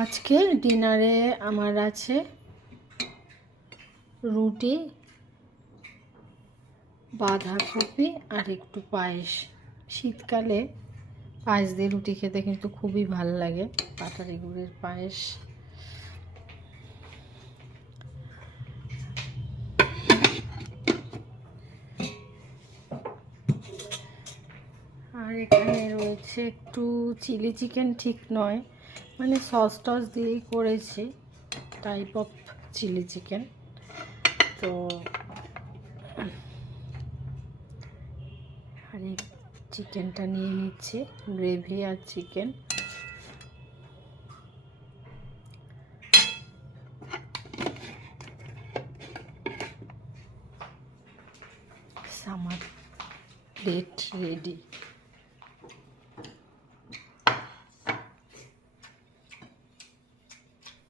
আজকে ডিনারে আমার আছে রুটি, বাঁধাকপি আর একটু পায়েস। শীতকালে পায়েস দিয়ে রুটি খেতে কিন্তু খুবই ভালো লাগে, পাটালি গুড়ের পায়েস। আর এখানে রয়েছে একটু চিলি চিকেন, ঠিক নয় মানে সস টস দিয়েই করেছি, টাইপ অফ চিলি চিকেন। তো আর এই চিকেনটা নিয়ে নিচ্ছি, গ্রেভি আর চিকেন। আমার প্লেট রেডি।